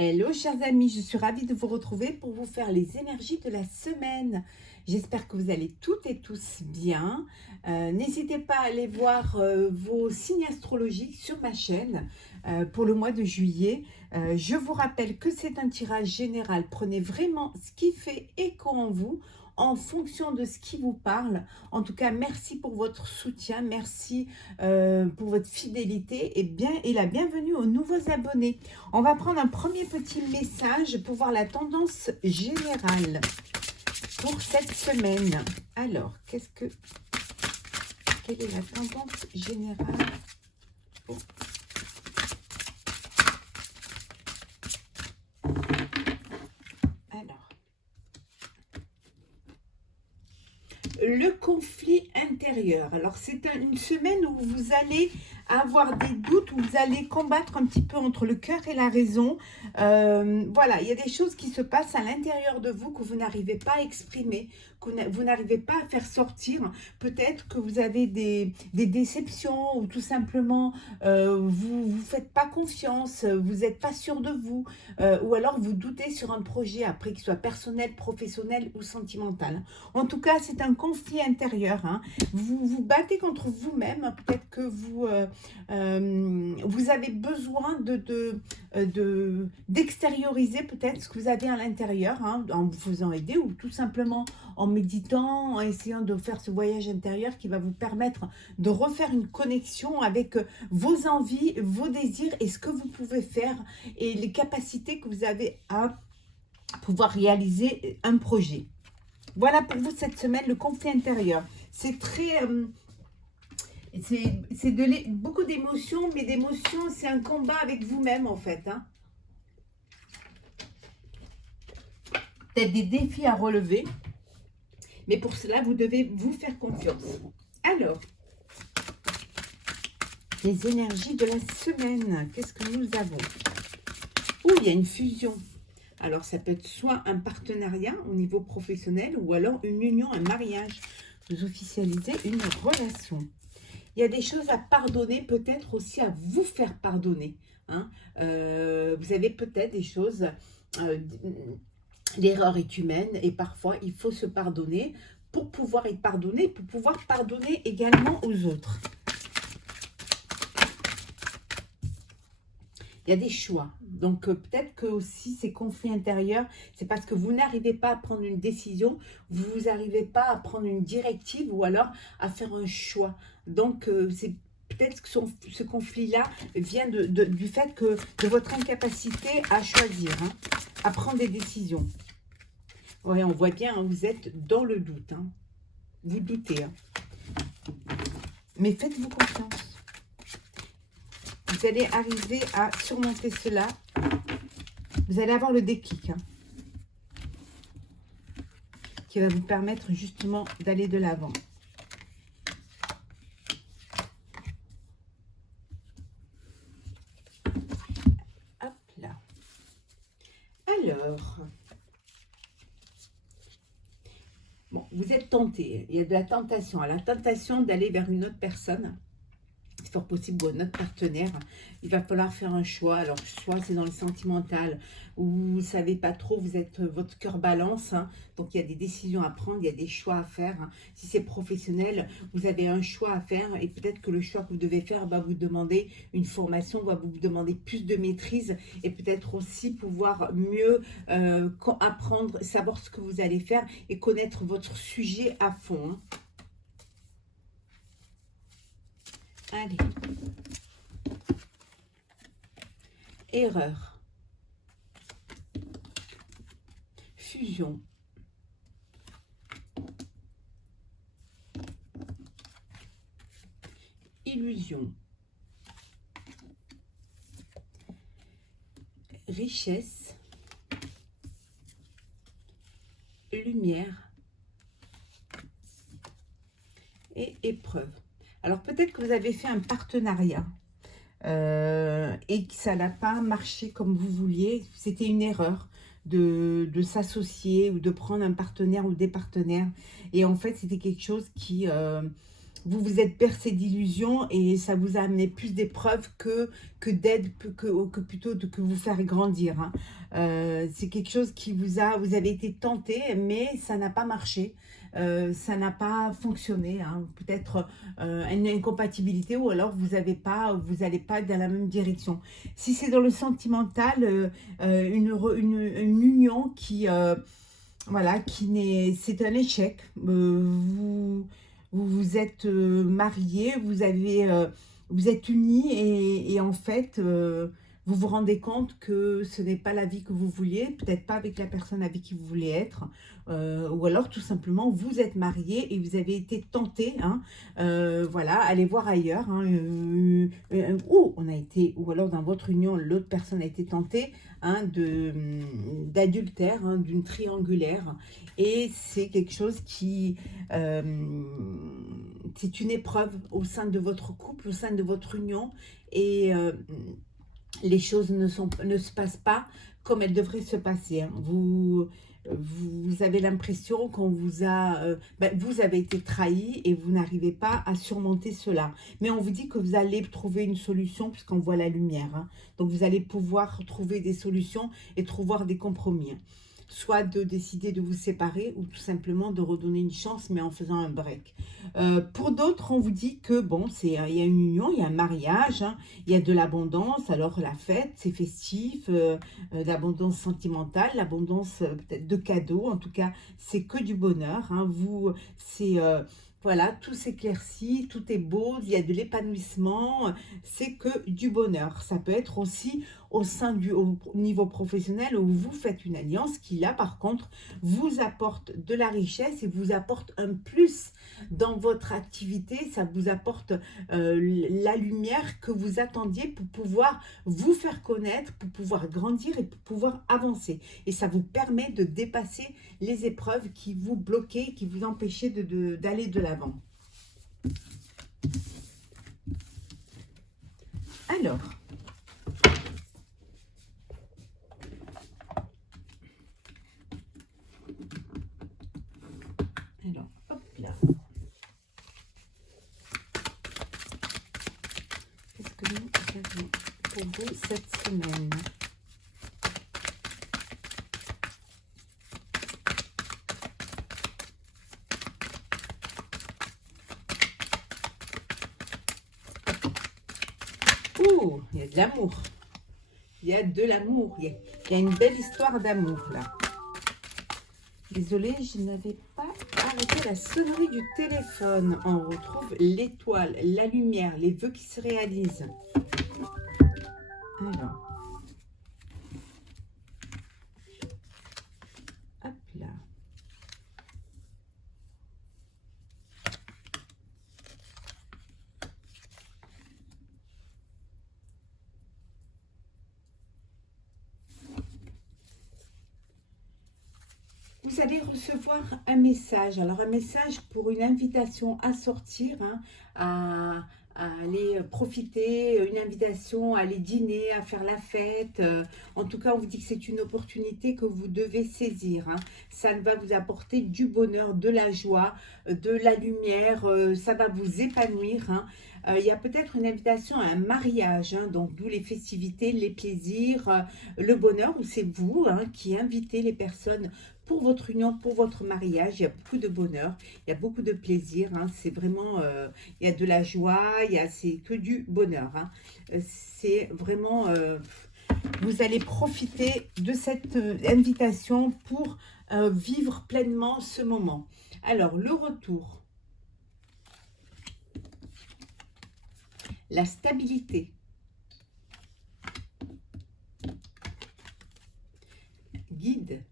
Hello chers amis, je suis ravie de vous retrouver pour vous faire les énergies de la semaine. J'espère que vous allez toutes et tous bien. N'hésitez pas à aller voir vos signes astrologiques sur ma chaîne pour le mois de juillet. Je vous rappelle que c'est un tirage général. Prenez vraiment ce qui fait écho en vous en fonction de ce qui vous parle. En tout cas, merci pour votre soutien, merci pour votre fidélité et la bienvenue aux nouveaux abonnés. On va prendre un premier petit message pour voir la tendance générale pour cette semaine. Alors, quelle est la tendance générale pour... Alors, le conflit intérieur. Alors, c'est une semaine où vous allez avoir des doutes, où vous allez combattre un petit peu entre le cœur et la raison. Voilà, il y a des choses qui se passent à l'intérieur de vous que vous n'arrivez pas à exprimer, que vous n'arrivez pas à faire sortir. Peut-être que vous avez des déceptions ou tout simplement vous ne faites pas confiance, vous n'êtes pas sûr de vous, ou alors vous doutez sur un projet, après qu'il soit personnel, professionnel ou sentimental. En tout cas, c'est un conflit intérieur. Hein. Vous vous battez contre vous-même. Peut-être que vous avez besoin d'extérioriser peut-être ce que vous avez à l'intérieur, hein, en vous faisant aider ou tout simplement en méditant, en essayant de faire ce voyage intérieur qui va vous permettre de refaire une connexion avec vos envies, vos désirs et ce que vous pouvez faire et les capacités que vous avez à pouvoir réaliser un projet. Voilà pour vous cette semaine, le conflit intérieur. C'est très... c'est beaucoup d'émotions, mais d'émotions, c'est un combat avec vous-même en fait. Hein. Peut-être des défis à relever, mais pour cela, vous devez vous faire confiance. Alors, les énergies de la semaine, qu'est-ce que nous avons? Oh, il y a une fusion. Alors, ça peut être soit un partenariat au niveau professionnel ou alors une union, un mariage. Vous officialisez une relation. Il y a des choses à pardonner, peut-être aussi à vous faire pardonner. Hein. Vous avez peut-être des choses... l'erreur est humaine et parfois il faut se pardonner pour pouvoir être pardonné, pour pouvoir pardonner également aux autres. Il y a des choix. Donc, peut-être que aussi ces conflits intérieurs, c'est parce que vous n'arrivez pas à prendre une décision, vous n'arrivez pas à prendre une directive ou alors à faire un choix. Donc, c'est peut-être que ce conflit-là vient du fait que de votre incapacité à choisir, hein, à prendre des décisions. Oui, on voit bien, hein, vous êtes dans le doute. Hein. Vous doutez. Hein. Mais faites-vous confiance. Vous allez arriver à surmonter cela. Vous allez avoir le déclic. Hein, qui va vous permettre justement d'aller de l'avant. Hop là. Alors... Bon, vous êtes tenté. Il y a de la tentation. La tentation d'aller vers une autre personne. C'est fort possible ou notre partenaire, il va falloir faire un choix. Alors, soit c'est dans le sentimental, où vous ne savez pas trop, vous êtes, votre cœur balance, hein, donc il y a des décisions à prendre, il y a des choix à faire. Hein. Si c'est professionnel, vous avez un choix à faire et peut-être que le choix que vous devez faire va vous demander une formation, va vous demander plus de maîtrise et peut-être aussi pouvoir mieux apprendre, savoir ce que vous allez faire et connaître votre sujet à fond. Hein. Allez. Erreur. Fusion. Illusion. Richesse. Lumière. Et épreuve. Alors, peut-être que vous avez fait un partenariat et que ça n'a pas marché comme vous vouliez. C'était une erreur de s'associer ou de prendre un partenaire ou des partenaires. Et en fait, c'était quelque chose qui vous vous êtes bercé d'illusions et ça vous a amené plus d'épreuves que d'aide, que plutôt que vous faire grandir, hein. C'est quelque chose qui vous avez été tenté, mais ça n'a pas marché. Ça n'a pas fonctionné, hein. Peut-être une incompatibilité ou alors vous n'allez pas dans la même direction. Si c'est dans le sentimental, une union qui, voilà, c'est un échec. Vous êtes mariés, vous êtes unis et en fait, vous vous rendez compte que ce n'est pas la vie que vous vouliez, peut-être pas avec la personne avec qui vous voulez être, ou alors tout simplement vous êtes mariés et vous avez été tenté, hein, voilà, allez voir ailleurs, hein, ou alors dans votre union, l'autre personne a été tentée, hein, d'adultère, hein, d'une triangulaire, et c'est quelque chose qui, c'est une épreuve au sein de votre couple, au sein de votre union, et les choses ne se passent pas comme elles devraient se passer, hein. Vous avez l'impression qu'on vous a, vous avez été trahi et vous n'arrivez pas à surmonter cela. Mais on vous dit que vous allez trouver une solution puisqu'on voit la lumière, hein. Donc vous allez pouvoir trouver des solutions et trouver des compromis, hein. Soit de décider de vous séparer ou tout simplement de redonner une chance, mais en faisant un break. Pour d'autres, on vous dit que bon, il y a une union, il y a un mariage, hein, il y a de l'abondance. Alors la fête, c'est festif, l'abondance sentimentale, l'abondance peut-être de cadeaux. En tout cas, c'est que du bonheur, hein. Voilà, tout s'éclaircit, tout est beau, il y a de l'épanouissement, c'est que du bonheur. Ça peut être aussi au niveau professionnel où vous faites une alliance qui là par contre vous apporte de la richesse et vous apporte un plus dans votre activité, ça vous apporte la lumière que vous attendiez pour pouvoir vous faire connaître, pour pouvoir grandir et pour pouvoir avancer. Et ça vous permet de dépasser les épreuves qui vous bloquaient, qui vous empêchaient d'aller de l'avant. Alors, hop là. Qu'est-ce que nous avons pour vous cette semaine? Ouh, il y a de l'amour. Il y a de l'amour. Il y a une belle histoire d'amour là. Désolée, je n'avais pas arrêté la sonnerie du téléphone. On retrouve l'étoile, la lumière, les vœux qui se réalisent. Alors. Hop là. Vous allez recevoir un message. Alors, un message pour une invitation à sortir, hein, à aller profiter, une invitation à aller dîner, à faire la fête. En tout cas, on vous dit que c'est une opportunité que vous devez saisir, hein. Ça va vous apporter du bonheur, de la joie, de la lumière. Ça va vous épanouir, hein. Il y a peut-être une invitation à un mariage, hein, donc d'où les festivités, les plaisirs, le bonheur, où c'est vous, hein, qui invitez les personnes pour votre union, pour votre mariage. Il y a beaucoup de bonheur, il y a beaucoup de plaisir, hein. C'est vraiment, il y a de la joie, c'est que du bonheur, hein. C'est vraiment, vous allez profiter de cette invitation pour vivre pleinement ce moment. Alors, le retour, la stabilité, guide,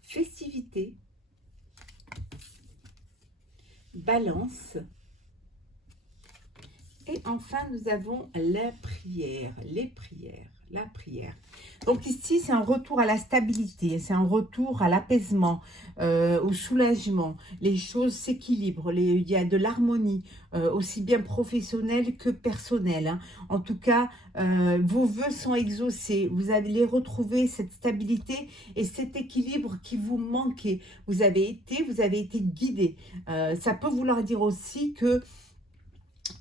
festivité, balance et enfin, nous avons la prière, les prières, la prière. Donc ici, c'est un retour à la stabilité, c'est un retour à l'apaisement, au soulagement. Les choses s'équilibrent, il y a de l'harmonie, aussi bien professionnelle que personnelle, hein. En tout cas, vos vœux sont exaucés. Vous allez retrouver cette stabilité et cet équilibre qui vous manquait. Vous avez été guidé. Ça peut vouloir dire aussi que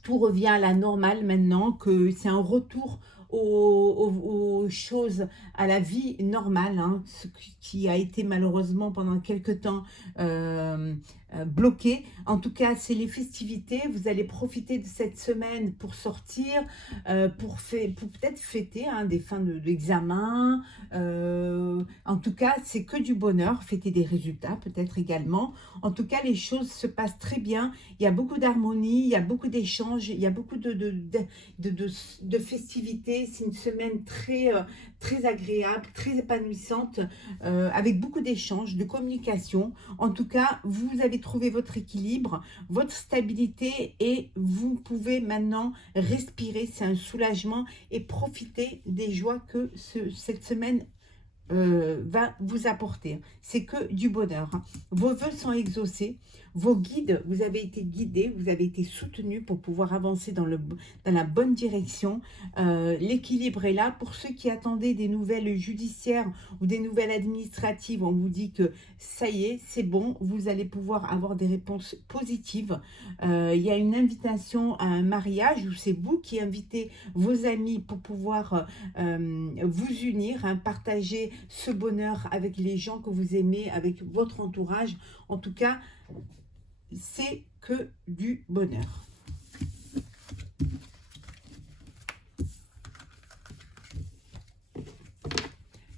tout revient à la normale maintenant, que c'est un retour aux choses, à la vie normale, hein, ce qui a été malheureusement pendant quelque temps bloqué. En tout cas, c'est les festivités. Vous allez profiter de cette semaine pour sortir, pour peut-être fêter, hein, des fins d'examen. En tout cas, c'est que du bonheur, fêter des résultats peut-être également. En tout cas, les choses se passent très bien. Il y a beaucoup d'harmonie, il y a beaucoup d'échanges, il y a beaucoup de festivités. C'est une semaine très agréable, très épanouissante, avec beaucoup d'échanges, de communication. En tout cas, vous avez trouvé votre équilibre, votre stabilité et vous pouvez maintenant respirer. C'est un soulagement et profiter des joies que cette semaine va vous apporter. C'est que du bonheur. Vos vœux sont exaucés. Vos guides, vous avez été guidés, vous avez été soutenus pour pouvoir avancer dans la bonne direction. L'équilibre est là. Pour ceux qui attendaient des nouvelles judiciaires ou des nouvelles administratives, on vous dit que ça y est, c'est bon. Vous allez pouvoir avoir des réponses positives. Il y a une invitation à un mariage où c'est vous qui invitez vos amis pour pouvoir vous unir, hein, partager ce bonheur avec les gens que vous aimez, avec votre entourage. En tout cas, c'est que du bonheur.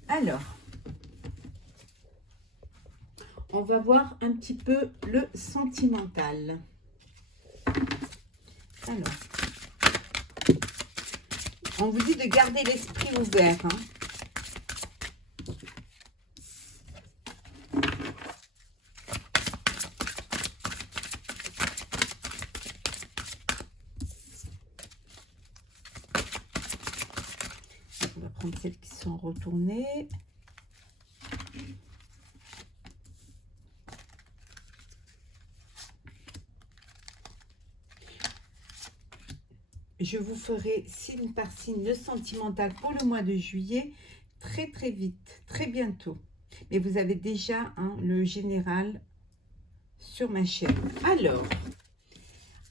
Alors, on va voir un petit peu le sentimental. Alors, on vous dit de garder l'esprit ouvert, hein. On va prendre celles qui sont retournées. Je vous ferai signe par signe le sentimental pour le mois de juillet très vite, très bientôt. Mais vous avez déjà, hein, le général sur ma chaîne. Alors,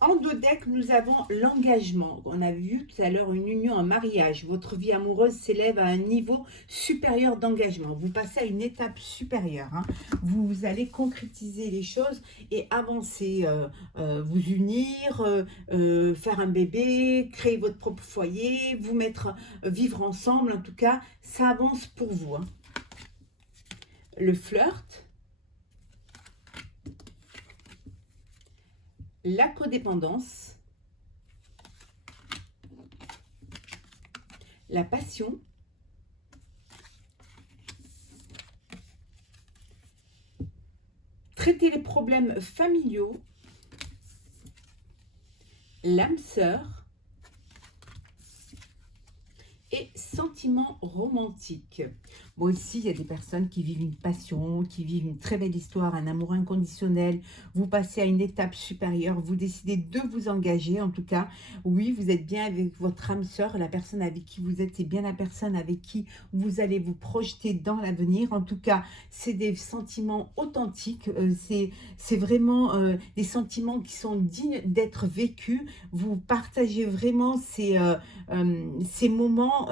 en dos deck, nous avons l'engagement. On a vu tout à l'heure une union, un mariage. Votre vie amoureuse s'élève à un niveau supérieur d'engagement. Vous passez à une étape supérieure, hein. Vous allez concrétiser les choses et avancer, vous unir, faire un bébé, créer votre propre foyer, vous mettre, vivre ensemble. En tout cas, ça avance pour vous, hein. Le flirt. La codépendance, la passion, traiter les problèmes familiaux, l'âme sœur et sentiments romantiques. Bon, ici, il y a des personnes qui vivent une passion, qui vivent une très belle histoire, un amour inconditionnel. Vous passez à une étape supérieure, vous décidez de vous engager. En tout cas, oui, vous êtes bien avec votre âme sœur, la personne avec qui vous êtes, c'est bien la personne avec qui vous allez vous projeter dans l'avenir. En tout cas, c'est des sentiments authentiques, c'est vraiment des sentiments qui sont dignes d'être vécus. Vous partagez vraiment ces moments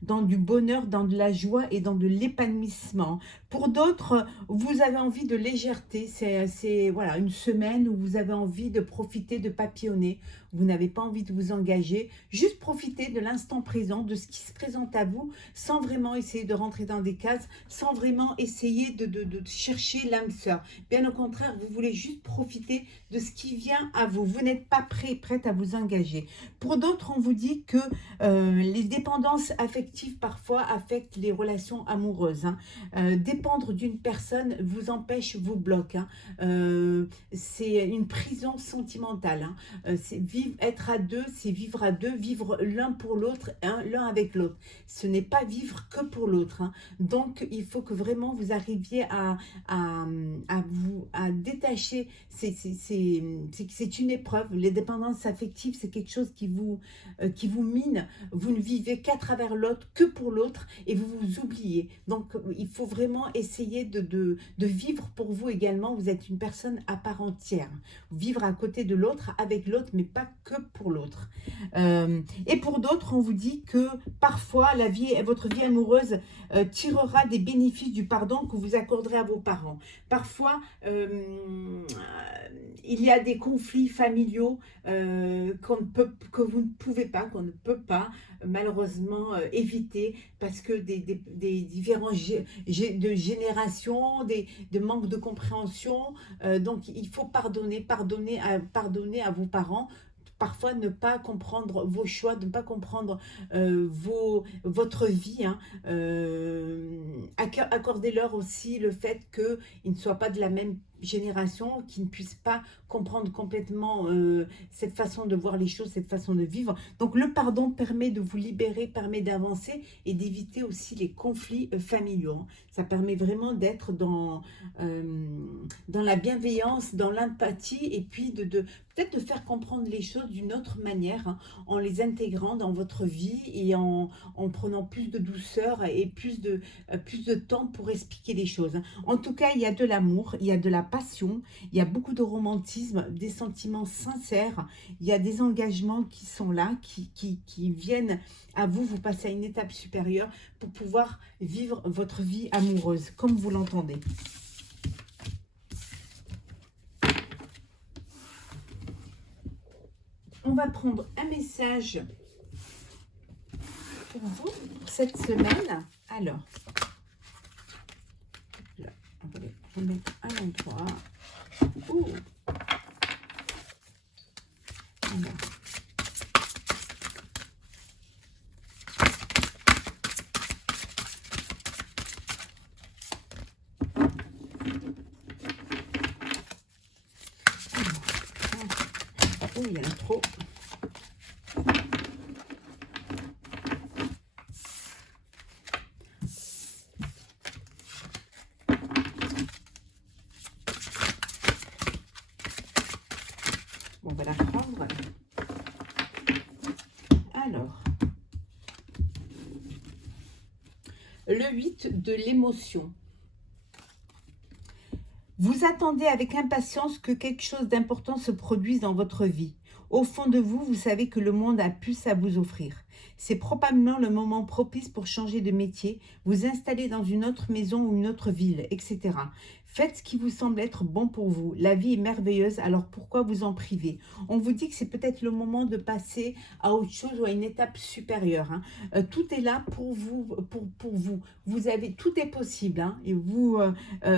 dans du bonheur, dans de la joie et dans de l'épanouissement. Pour d'autres, vous avez envie de légèreté. C'est voilà, une semaine où vous avez envie de profiter, de papillonner. Vous n'avez pas envie de vous engager. Juste profiter de l'instant présent, de ce qui se présente à vous, sans vraiment essayer de rentrer dans des cases, sans vraiment essayer de chercher l'âme sœur. Bien au contraire, vous voulez juste profiter de ce qui vient à vous. Vous n'êtes pas prête à vous engager. Pour d'autres, on vous dit que les dépendances affectives parfois affectent les relations amoureuses, hein. Dépendre d'une personne vous empêche, vous bloque, hein. C'est une prison sentimentale, hein. être à deux, c'est vivre à deux, vivre l'un pour l'autre, l'un avec l'autre. Ce n'est pas vivre que pour l'autre, hein. Donc, il faut que vraiment vous arriviez à détacher. C'est une épreuve. Les dépendances affectives, c'est quelque chose qui vous mine. Vous ne vivez qu'à travers l'autre, que pour l'autre, et vous vous oubliez. Donc, il faut vraiment essayer de vivre pour vous également. Vous êtes une personne à part entière. Vivre à côté de l'autre, avec l'autre, mais pas que pour l'autre. Et pour d'autres, on vous dit que parfois, votre vie amoureuse tirera des bénéfices du pardon que vous accorderez à vos parents. Parfois, il y a des conflits familiaux que vous ne pouvez pas, qu'on ne peut pas malheureusement éviter parce que des différences de génération, de manque de compréhension. Donc, il faut pardonner à vos parents. Parfois, ne pas comprendre vos choix, ne pas comprendre votre vie. Hein. Accordez-leur aussi le fait qu'ils ne soient pas de la même génération, qu'ils ne puissent pas comprendre complètement cette façon de voir les choses, cette façon de vivre. Donc, le pardon permet de vous libérer, permet d'avancer et d'éviter aussi les conflits familiaux. Hein. Ça permet vraiment d'être dans la bienveillance, dans l'empathie et puis peut-être de faire comprendre les choses d'une autre manière, hein, en les intégrant dans votre vie et en prenant plus de douceur et plus de temps pour expliquer les choses. Hein. En tout cas, il y a de l'amour, il y a de la passion, il y a beaucoup de romantisme, des sentiments sincères, il y a des engagements qui sont là, qui viennent à vous passer à une étape supérieure pour pouvoir vivre votre vie amoureuse, comme vous l'entendez. On va prendre un message pour vous, pour cette semaine. Alors, là, on va les remettre à l'endroit. Alors. Oh, il y en a trop. Bon, on va la prendre. Alors, le 8 de l'émotion. Vous attendez avec impatience que quelque chose d'important se produise dans votre vie. Au fond de vous, vous savez que le monde a plus à vous offrir. C'est probablement le moment propice pour changer de métier, vous installer dans une autre maison ou une autre ville, etc. Faites ce qui vous semble être bon pour vous. La vie est merveilleuse, alors pourquoi vous en priver? On vous dit que c'est peut-être le moment de passer à autre chose ou à une étape supérieure. Hein. Tout est là pour vous, pour vous. Tout est possible. Hein. Et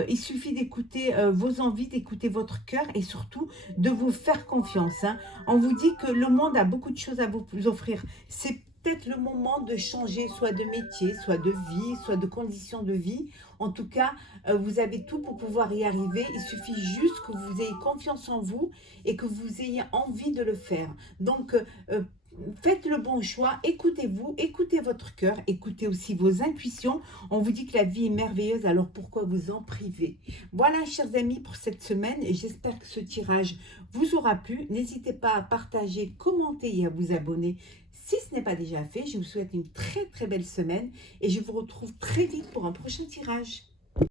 il suffit d'écouter vos envies, d'écouter votre cœur et surtout de vous faire confiance. Hein. On vous dit que le monde a beaucoup de choses à vous offrir. C'est peut-être le moment de changer soit de métier, soit de vie, soit de conditions de vie. En tout cas, vous avez tout pour pouvoir y arriver. Il suffit juste que vous ayez confiance en vous et que vous ayez envie de le faire. Donc, faites le bon choix, écoutez-vous, écoutez votre cœur, écoutez aussi vos intuitions. On vous dit que la vie est merveilleuse, alors pourquoi vous en priver? Voilà, chers amis, pour cette semaine. Et j'espère que ce tirage vous aura plu. N'hésitez pas à partager, commenter et à vous abonner si ce n'est pas déjà fait. Je vous souhaite une très très belle semaine et je vous retrouve très vite pour un prochain tirage.